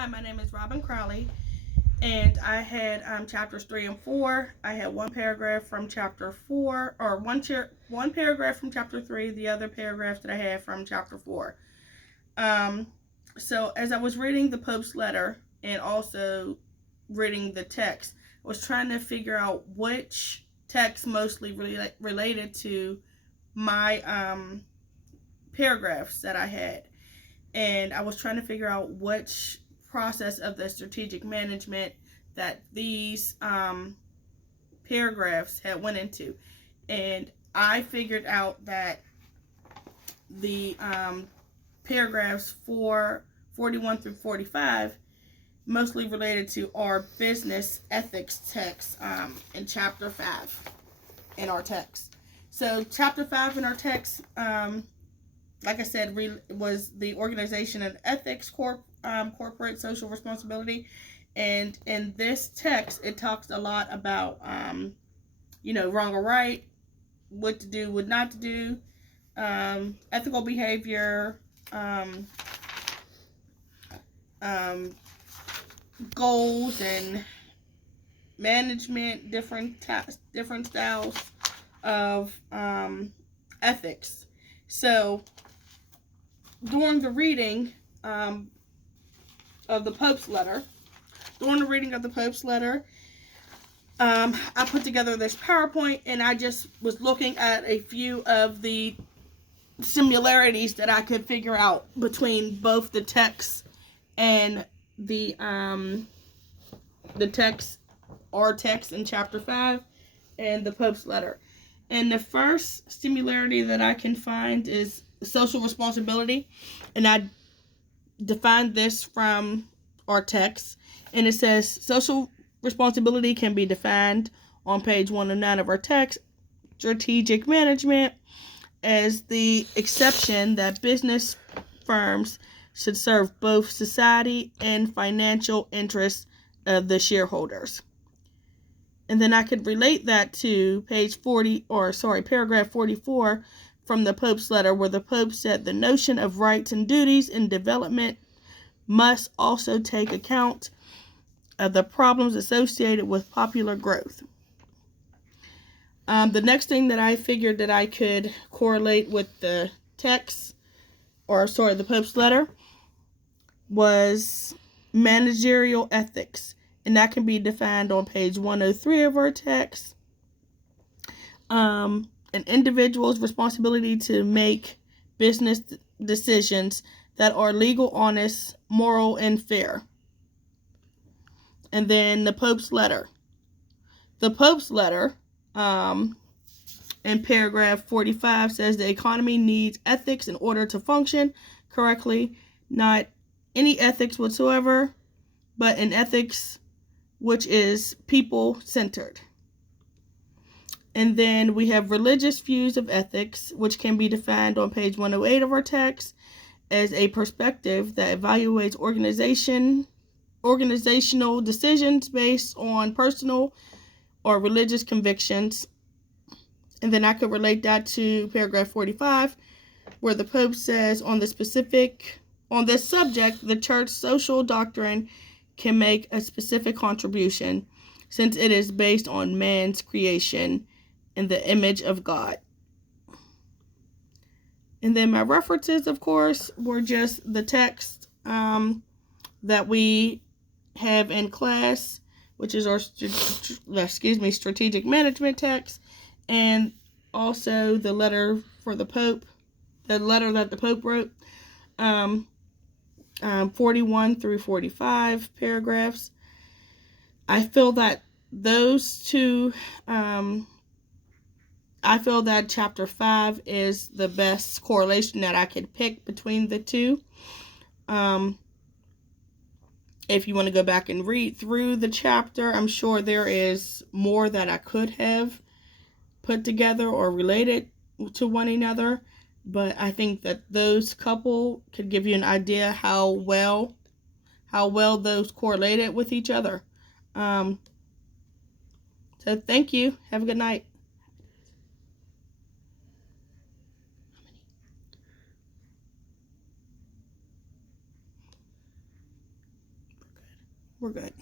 Hi, my name is Robin Crowley, and I had chapters 3 and 4. I had one paragraph from chapter 4, or one paragraph from chapter 3, the other paragraph that I had from chapter 4. Um, so, as I was reading the Pope's letter and also reading the text, I was trying to figure out which text mostly related to my paragraphs that I had. And I was trying to figure out which process of the strategic management that these paragraphs had went into. And I figured out that the paragraphs 41 through 45 mostly related to our business ethics text in chapter 5 in our text. So chapter 5 in our text, like I said, was the organization and ethics, corporate social responsibility. And in this text, it talks a lot about, wrong or right, what to do, what not to do, ethical behavior, um, goals and management, different styles of ethics. So during the reading of the Pope's letter, I put together this PowerPoint, and I just was looking at a few of the similarities that I could figure out between both the text and the text, our text in chapter 5 and the Pope's letter. And the first similarity that I can find is social responsibility, and I defined this from our text, and it says social responsibility can be defined on page 109 of our text. Strategic management as the exception that business firms should serve both society and financial interests of the shareholders. And then I could relate that to paragraph 44 from the Pope's letter, where the Pope said the notion of rights and duties in development must also take account of the problems associated with popular growth. The next thing that I figured that I could correlate with the text, the Pope's letter, was managerial ethics. And that can be defined on page 103 of our text. An individual's responsibility to make business decisions that are legal, honest, moral, and fair. And then the Pope's letter. The Pope's letter, in paragraph 45, says the economy needs ethics in order to function correctly, not any ethics whatsoever, but an ethics which is people-centered. And then we have religious views of ethics, which can be defined on page 108 of our text as a perspective that evaluates organizational decisions based on personal or religious convictions. And then I could relate that to paragraph 45, where the Pope says on this subject, the church's social doctrine can make a specific contribution since it is based on man's creation in the image of God. And then my references, of course, were just the text that we have in class, which is our strategic management text, and also the letter for the Pope, the letter that the Pope wrote, 41 through 45 paragraphs. I feel that chapter 5 is the best correlation that I could pick between the two. If you want to go back and read through the chapter, I'm sure there is more that I could have put together or related to one another, but I think that those couple could give you an idea how well those correlated with each other. So thank you. Have a good night. we're good.